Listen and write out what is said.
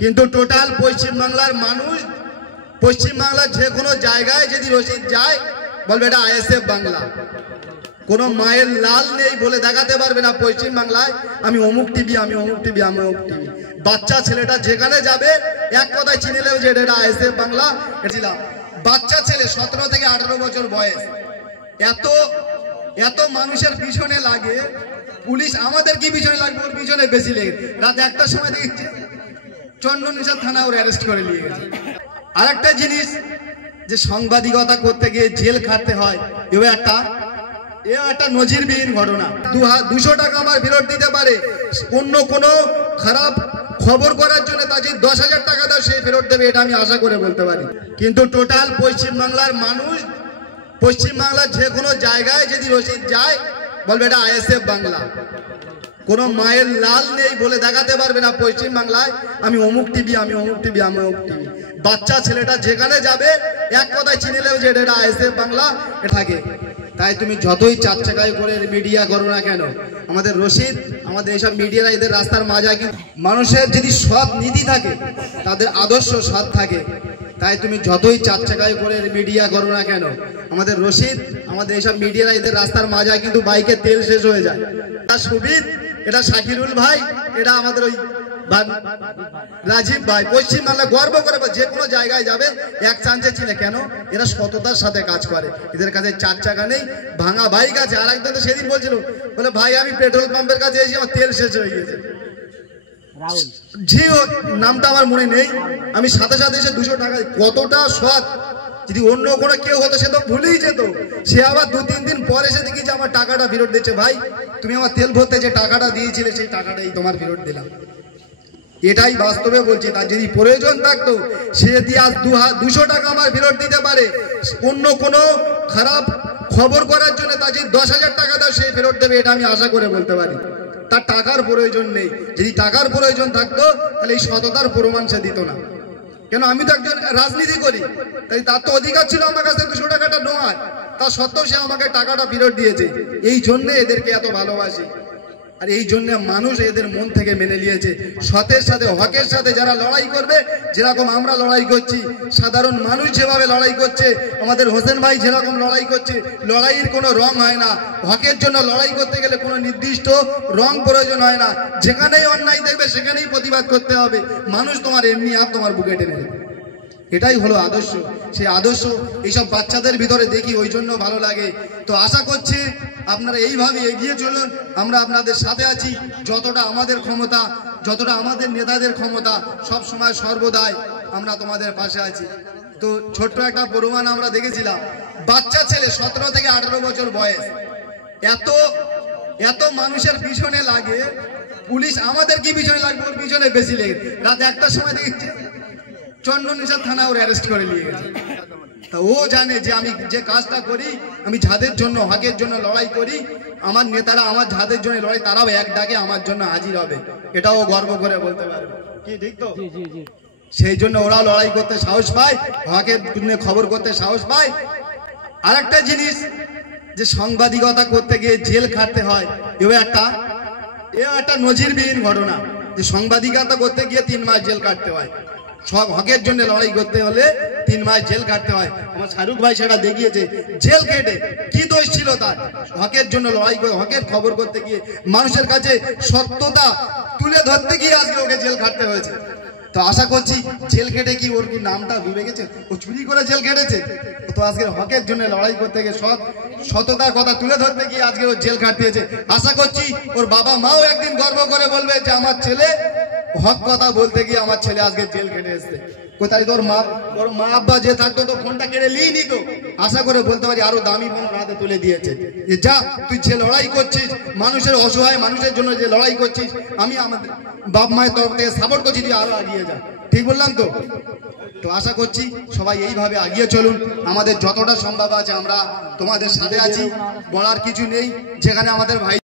কিন্তু টোটাল পশ্চিমবাংলার মানুষ, পশ্চিমবাংলার যে কোনো জায়গায় যদি রশিদ যায় বলবে এটা আইএসএফ বাংলা। কোনো মায়ের লাল নেই বলে দেখাতে পারবে না পশ্চিমবাংলায় আমি অমুক টিভি, আমি অমুক টিভি, আমি অমুক টিভি। বাচ্চা ছেলেটা যেখানে যাবে এক কথায় চিনে নেবে যে এটা আইএসএফ বাংলা। বাচ্চা ছেলে 17 থেকে 18 বছর বয়স, এত মানুষের পিছনে লাগে। পুলিশ আমাদের কি পিছনে লাগবে, ওর পিছনে বেশি লেগে। রাত 1টার সময় দেখছি চন্দননগর থানা ওর অ্যারেস্ট করে নিয়ে গেছে। আরেকটা জিনিস যে সাংবাদিকতা করতে গিয়ে জেল খাটতে হয়, একটা নজিরবিহীন ঘটনা। 200 টাকা আমার ফেরত দিতে পারে, অন্য কোনো খারাপ খবর করার জন্য তাকে 10,000 টাকা দাও সে ফেরত দেবে, এটা আমি আশা করে বলতে পারি। কিন্তু টোটাল পশ্চিমবাংলার মানুষ, পশ্চিমবাংলার যে কোনো জায়গায় যদি রশিদ যায় বলবে এটা আইএসএফ বাংলা। কোনো মায়ের লাল নেই বলে দেখাতে পারবে না পশ্চিমবাংলায় আমি অমুক টিভি, আমি অমুক টিভি, আমি অমুক টিভি। বাচ্চা ছেলেটা যেখানে যাবে এক কথায় চিনে নেবে যে এটা আইএসএফ বাংলা থাকে। তাই তুমি যতই 4 চাকায় করে মিডিয়া করো না কেন, আমাদের রশিদ, আমাদের এইসব মিডিয়ারা এদের রাস্তার মাঝে, কিন্তু মানুষের যদি সৎ নীতি থাকে, তাদের আদর্শ সৎ থাকে, তাই তুমি যতই 4 চাকায় করে মিডিয়া করো না কেন, আমাদের রশিদ, আমাদের এইসব মিডিয়ারা এদের রাস্তার মাঝে, কিন্তু বাইকের তেল শেষ হয়ে যায়। এটা সুবিদ, এটা শাকিরুল ভাই, এটা আমাদের ওই রাজীব ভাই পশ্চিমবাংলা গর্ব করে যে কোনো জায়গায় যাবে এক চান্সে চিনে। কেন? এরা সততার সাথে কাজ করে, এদের কাছে 4 চাকা নেই, ভাঙা বাইক আছে। আর একজন তো সেদিন বলছিল, বলে ভাই আমি পেট্রোল পাম্পের কাছে এসে আমার তেল শেষ হয়ে গেছে, জি নামটা আমার মনে নেই। আমি সাথে সাথে এসে 200 টাকা, কতটা সৎ। যদি অন্য কোনো কেউ হতো সে তো ভুলেই যেত, সে আবার 2-3 দিন পরে এসে দেখি যে আমার টাকাটা ফেরত দিচ্ছে। ভাই তুমি আমার তেল ভরতে যে টাকাটা দিয়েছিলে সেই টাকাটাই তোমার ফেরত দিলাম। এটাই বাস্তবে বলছি। তার যদি প্রয়োজন থাকতো সে যদি আজ 200 টাকা আমার ফেরত দিতে পারে, অন্য কোনো খারাপ খবর করার জন্য তাকে 10,000 টাকা দাও সে ফেরত দেবে, এটা আমি আশা করে বলতে পারি। তার টাকার প্রয়োজন নেই। যদি টাকার প্রয়োজন থাকতো তাহলে এই সততার প্রমাণ সে দিত না। কেন? আমি তো একজন রাজনীতি করি, তাই তার তো অধিকার ছিল আমার কাছে 200 টাকাটা নেওয়ার, তা সত্ত্বেও সে আমাকে টাকাটা ফেরত দিয়েছে। এই জন্য এদেরকে এত ভালোবাসি, আর এই জন্য মানুষ এদের মন থেকে মেনে নিয়েছে। সতের সাথে, হকের সাথে যারা লড়াই করবে, যেরকম আমরা লড়াই করছি, সাধারণ মানুষ যেভাবে লড়াই করছে, আমাদের হোসেন ভাই যেরকম লড়াই করছে, লড়াইয়ের কোনো রং হয় না। হকের জন্য লড়াই করতে গেলে কোনো নির্দিষ্ট রং প্রয়োজন হয় না। যেখানেই অন্যায় দেখবে সেখানেই প্রতিবাদ করতে হবে। মানুষ তোমার এমনি আর তোমার বুকে টেনে নেবে। এটাই হলো আদর্শ। সেই আদর্শ এইসব বাচ্চাদের ভিতরে দেখি, ওই জন্য ভালো লাগে। তো আশা করছি আপনারা এইভাবে এগিয়ে চলুন, আমরা আপনাদের সাথে আছি। যতটা আমাদের ক্ষমতা, যতটা আমাদের নেতাদের ক্ষমতা, সব সময় সর্বদাই আমরা তোমাদের পাশে আছি। তো ছোট্ট একটা প্রমাণ আমরা দেখেছিলাম, বাচ্চা ছেলে 17 থেকে 18 বছর বয়স, এত মানুষের পিছনে লাগে। পুলিশ আমাদের কি পিছনে লাগবে, ওর পিছনে বেশি লেগে। রাত 1টার সময় দেখছি চন্দননগর থানা ওর অ্যারেস্ট করে নিয়ে গেছে। তা ও জানে যে আমি যে কাজটা করি, আমি যাদের জন্য, হকের জন্য লড়াই করি, আমার নেতারা আমার যাদের জন্য লড়াই, তারাও এক ডাকে আমার জন্য হাজির হবে। এটাও গর্ব করে বলতে পারবে। কি ঠিক তো? সেই জন্য ওরাও লড়াই করতে সাহস পায়, হকের জন্য খবর করতে সাহস পায়। আর একটা জিনিস যে সাংবাদিকতা করতে গিয়ে জেল খাটতে হয়, একটা নজিরবিহীন ঘটনা। যে সাংবাদিকতা করতে গিয়ে 3 মাস জেল কাটতে হয়। সব হকের জন্য লড়াই করতে হলে 3 মাস জেল কাটতে হয়। আমার শাহরুখ ভাই সেটা দেখিয়েছে, জেল কেটে। কি দোষ ছিল তার? হকের জন্য লড়াই করে, হকের খবর করতে গিয়ে, মানুষের কাছে সত্যতা তুলে ধরতে গিয়ে আজকে ওকে জেল খাটতে হয়েছে। তো আশা করছি জেল কেটে কি ওর কি নামটা ডুবে গেছে? ও চুরি করে জেল কেটেছে? তো আজকে হকের জন্য লড়াই করতে গিয়ে, সততার কথা তুলে ধরতে গিয়ে আজকে ও জেল খাটিয়েছে। আশা করছি ওর বাবা মাও একদিন গর্ব করে বলবে যে আমার ছেলে হক কথা বলতে গিয়ে আমার ছেলে আজকে জেল কেটে এসছে। কোথায় তোর মা আব্বা যে থাকতো তো ফোনটা কেড়ে নিয়ে নিত। আশা করে বলতে পারি আরো দামি ফোন হাতে তুলে দিয়েছে, যে যা তুই যে লড়াই করছিস, মানুষের অসহায় মানুষের জন্য যে লড়াই করছিস, আমি আমাদের বাপ মায়ের তরফ থেকে সাপোর্ট করছি, তুই আরো এগিয়ে যা। ঠিক বললাম তো? তো আশা করছি সবাই এইভাবে এগিয়ে চলুন। আমাদের যতটা সম্ভব আছে আমরা তোমাদের সাথে আছি, বলার কিছু নেই। যেখানে আমাদের ভাই